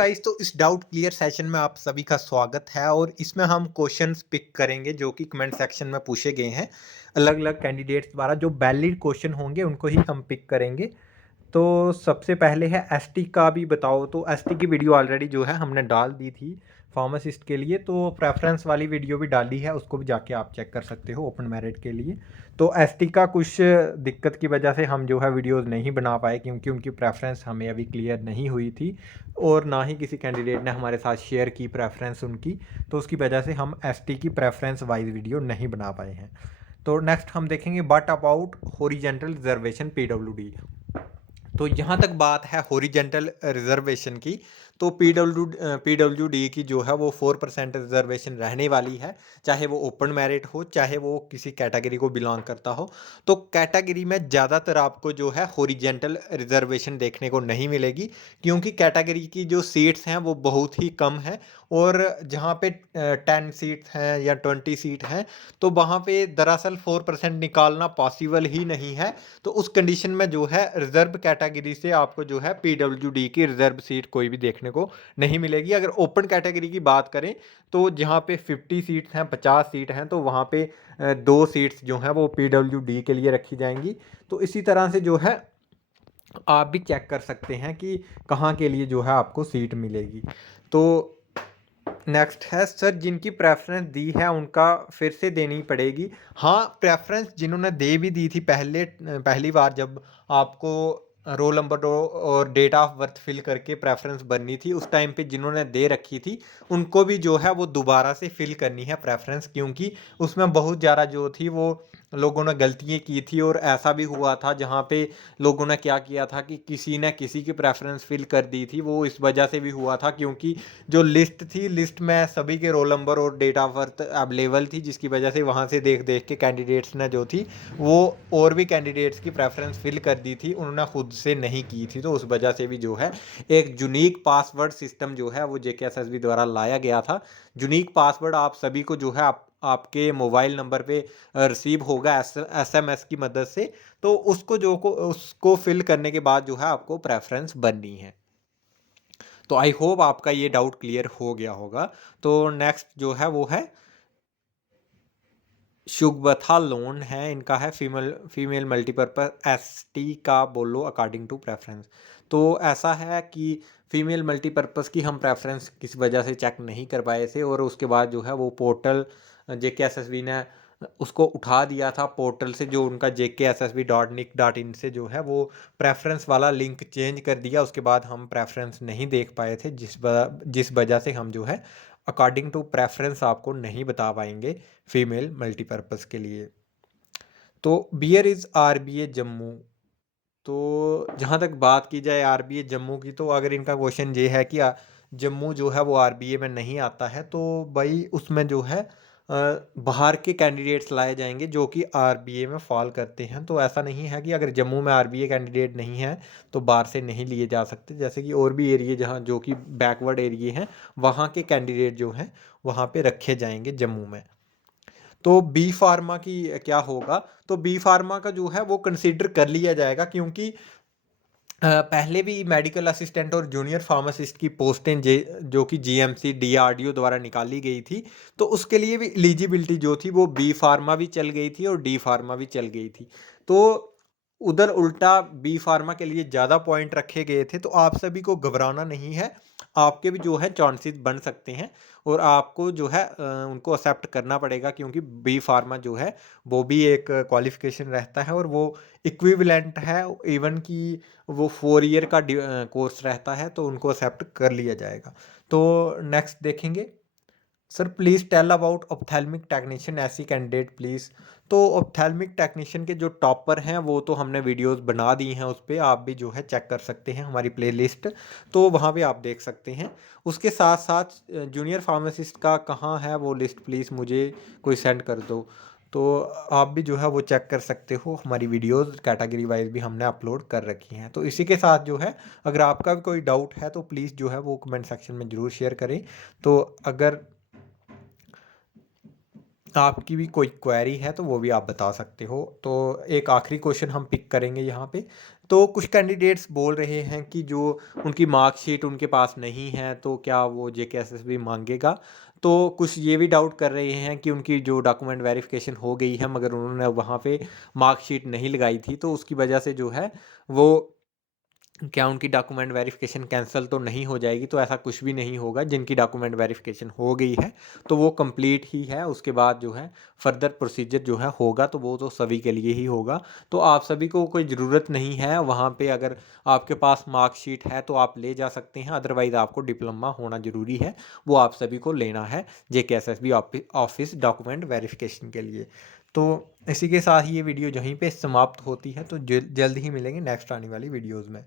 Guys, तो इस doubt clear session में आप सभी का स्वागत है और इसमें हम क्वेश्चंस पिक करेंगे जो कि कमेंट सेक्शन में पूछे गए हैं अलग अलग कैंडिडेट्स द्वारा। जो वैलिड क्वेश्चन होंगे उनको ही हम पिक करेंगे। तो सबसे पहले है एसटी का भी बताओ। तो एसटी की वीडियो ऑलरेडी जो है हमने डाल दी थी फार्मासिस्ट के लिए, तो प्रेफरेंस वाली वीडियो भी डाली है, उसको भी जाके आप चेक कर सकते हो ओपन मेरिट के लिए। तो एसटी का कुछ दिक्कत की वजह से हम जो है वीडियोस नहीं बना पाए क्योंकि उनकी प्रेफरेंस हमें अभी क्लियर नहीं हुई थी और ना ही किसी कैंडिडेट ने हमारे साथ शेयर की प्रेफरेंस उनकी। तो उसकी वजह से हम एसटी की प्रेफरेंस वाइज वीडियो नहीं बना पाए हैं। तो नेक्स्ट हम देखेंगे but about horizontal reservation PWD. तो यहाँ तक बात है हॉरिजेंटल रिजर्वेशन की, तो पीडब्ल्यूडी की जो है वो 4% रिजर्वेशन रहने वाली है, चाहे वो ओपन मेरिट हो चाहे वो किसी कैटेगरी को बिलोंग करता हो। तो कैटेगरी में ज़्यादातर आपको जो है हॉरिजेंटल रिजर्वेशन देखने को नहीं मिलेगी क्योंकि कैटेगरी की जो सीट्स हैं वो बहुत ही कम है। और जहाँ पे 10 सीट्स हैं या 20 सीट हैं तो वहाँ पे दरअसल 4% निकालना पॉसिबल ही नहीं है। तो उस कंडीशन में जो है रिजर्व कैटेगरी से आपको जो है पीडब्ल्यूडी की रिजर्व सीट कोई भी देखने को नहीं मिलेगी। अगर ओपन कैटेगरी की बात करें तो जहाँ पे 50 सीट्स हैं, 50 सीट हैं, तो वहाँ पे 2 सीट्स जो हैं वो पीडब्ल्यूडी के लिए रखी जाएंगी। तो इसी तरह से जो है आप भी चेक कर सकते हैं कि कहाँ के लिए जो है आपको सीट मिलेगी। तो नेक्स्ट है सर, जिनकी प्रेफरेंस दी है उनका फिर से देनी पड़ेगी। हाँ, प्रेफरेंस जिन्होंने दे भी दी थी पहली बार जब आपको रोल नंबर और डेट ऑफ बर्थ फिल करके प्रेफरेंस बननी थी, उस टाइम पे जिन्होंने दे रखी थी उनको भी जो है वो दोबारा से फिल करनी है प्रेफरेंस, क्योंकि उसमें बहुत ज़्यादा जो थी वो लोगों ने गलतियाँ की थी। और ऐसा भी हुआ था जहाँ पे लोगों ने क्या किया था कि किसी ने किसी की प्रेफरेंस फिल कर दी थी। वो इस वजह से भी हुआ था क्योंकि जो लिस्ट थी, लिस्ट में सभी के रोल नंबर और डेट ऑफ बर्थ अवेलेबल थी, जिसकी वजह से वहाँ से देख देख के कैंडिडेट्स ने जो थी वो और भी कैंडिडेट्स की प्रेफरेंस फिल कर दी थी, उन्होंने खुद से नहीं की थी। तो उस वजह से भी जो है एक यूनिक पासवर्ड सिस्टम जो है वो जेकेएसएसबी द्वारा लाया गया था। यूनिक पासवर्ड आप सभी को जो है आपके मोबाइल नंबर पे रिसीव होगा एसएमएस की मदद से। तो उसको फिल करने के बाद जो है आपको प्रेफरेंस बननी है। तो आई होप आपका ये डाउट क्लियर हो गया होगा। तो नेक्स्ट जो है वो है शुभथा लोन है, इनका है फीमेल फीमेल मल्टीपर्पज एसटी का बोलो अकॉर्डिंग टू प्रेफरेंस। तो ऐसा है कि फीमेल मल्टीपर्पज की हम प्रेफरेंस किस वजह से चेक नहीं कर पाए थे और उसके बाद जो है वो पोर्टल जेकेएसएसबी ने उसको उठा दिया था पोर्टल से, जो उनका jkssb.nic.in से जो है वो प्रेफरेंस वाला लिंक चेंज कर दिया। उसके बाद हम प्रेफरेंस नहीं देख पाए थे, जिस वजह से हम जो है अकॉर्डिंग टू प्रेफरेंस आपको नहीं बता पाएंगे फीमेल मल्टीपर्पज़ के लिए। तो बियर इज़ आरबीए जम्मू। तो जहाँ तक बात की जाए आरबीए जम्मू की, तो अगर इनका क्वेश्चन ये है कि जम्मू जो है वो आरबीए में नहीं आता है, तो भाई उसमें जो है बाहर के कैंडिडेट्स लाए जाएंगे जो कि आरबीए में फॉल करते हैं। तो ऐसा नहीं है कि अगर जम्मू में आरबीए कैंडिडेट नहीं है तो बाहर से नहीं लिए जा सकते। जैसे कि और भी एरिए जहाँ जो कि बैकवर्ड एरिए हैं वहाँ के कैंडिडेट जो हैं वहाँ पे रखे जाएंगे जम्मू में। तो बी फार्मा की क्या होगा? तो बी फार्मा का जो है वो कंसीडर कर लिया जाएगा क्योंकि पहले भी मेडिकल असिस्टेंट और जूनियर फार्मासिस्ट की पोस्टें जो कि जीएमसी डीआरडीओ द्वारा निकाली गई थी, तो उसके लिए भी एलिजिबिलिटी जो थी वो बी फार्मा भी चल गई थी और डी फार्मा भी चल गई थी। तो उधर उल्टा बी फार्मा के लिए ज़्यादा पॉइंट रखे गए थे। तो आप सभी को घबराना नहीं है, आपके भी जो है चांसेस बन सकते हैं और आपको जो है उनको एक्सेप्ट करना पड़ेगा क्योंकि बी फार्मा जो है वो भी एक क्वालिफिकेशन रहता है और वो इक्विवेलेंट है, इवन कि वो 4 ईयर का कोर्स रहता है, तो उनको एक्सेप्ट कर लिया जाएगा। तो नेक्स्ट देखेंगे sir, please tell about ophthalmic technician ऐसी कैंडिडेट प्लीज़। तो ऑप्थेल्मिक टेक्नीशियन के जो टॉपर हैं वो तो हमने वीडियोस बना दी हैं, उस पर आप भी जो है चेक कर सकते हैं हमारी प्लेलिस्ट, तो वहाँ पे आप देख सकते हैं। उसके साथ साथ जूनियर फार्मासिस्ट का कहाँ है वो लिस्ट, प्लीज़ मुझे कोई सेंड कर दो। तो आप भी जो है वो चेक कर सकते हो, हमारी वीडियोस कैटेगरी वाइज भी हमने अपलोड कर रखी हैं। तो इसी के साथ जो है अगर आपका भी कोई डाउट है तो प्लीज़ जो है वो कमेंट सेक्शन में ज़रूर शेयर करें। तो अगर आपकी भी कोई क्वेरी है तो वो भी आप बता सकते हो। तो एक आखिरी क्वेश्चन हम पिक करेंगे यहाँ पे। तो कुछ कैंडिडेट्स बोल रहे हैं कि जो उनकी मार्कशीट उनके पास नहीं है तो क्या वो जेकेएसएसबी मांगेगा। तो कुछ ये भी डाउट कर रहे हैं कि उनकी जो डॉक्यूमेंट वेरिफिकेशन हो गई है मगर उन्होंने वहाँ पे मार्कशीट नहीं लगाई थी, तो उसकी वजह से जो है वो क्या उनकी डॉक्यूमेंट वेरिफिकेशन कैंसिल तो नहीं हो जाएगी। तो ऐसा कुछ भी नहीं होगा। जिनकी डॉक्यूमेंट वेरिफिकेशन हो गई है तो वो कंप्लीट ही है। उसके बाद जो है फर्दर प्रोसीजर जो है होगा तो वो तो सभी के लिए ही होगा। तो आप सभी को कोई ज़रूरत नहीं है वहाँ पे, अगर आपके पास मार्कशीट है तो आप ले जा सकते हैं, अदरवाइज़ आपको डिप्लोमा होना ज़रूरी है, वो आप सभी को लेना है जेकेएसएसबी ऑफिस डॉक्यूमेंट वेरिफिकेशन के लिए। तो इसी के साथ ही ये वीडियो यहीं पे समाप्त होती है। तो जल्द ही मिलेंगे नेक्स्ट आने वाली वीडियोज़ में।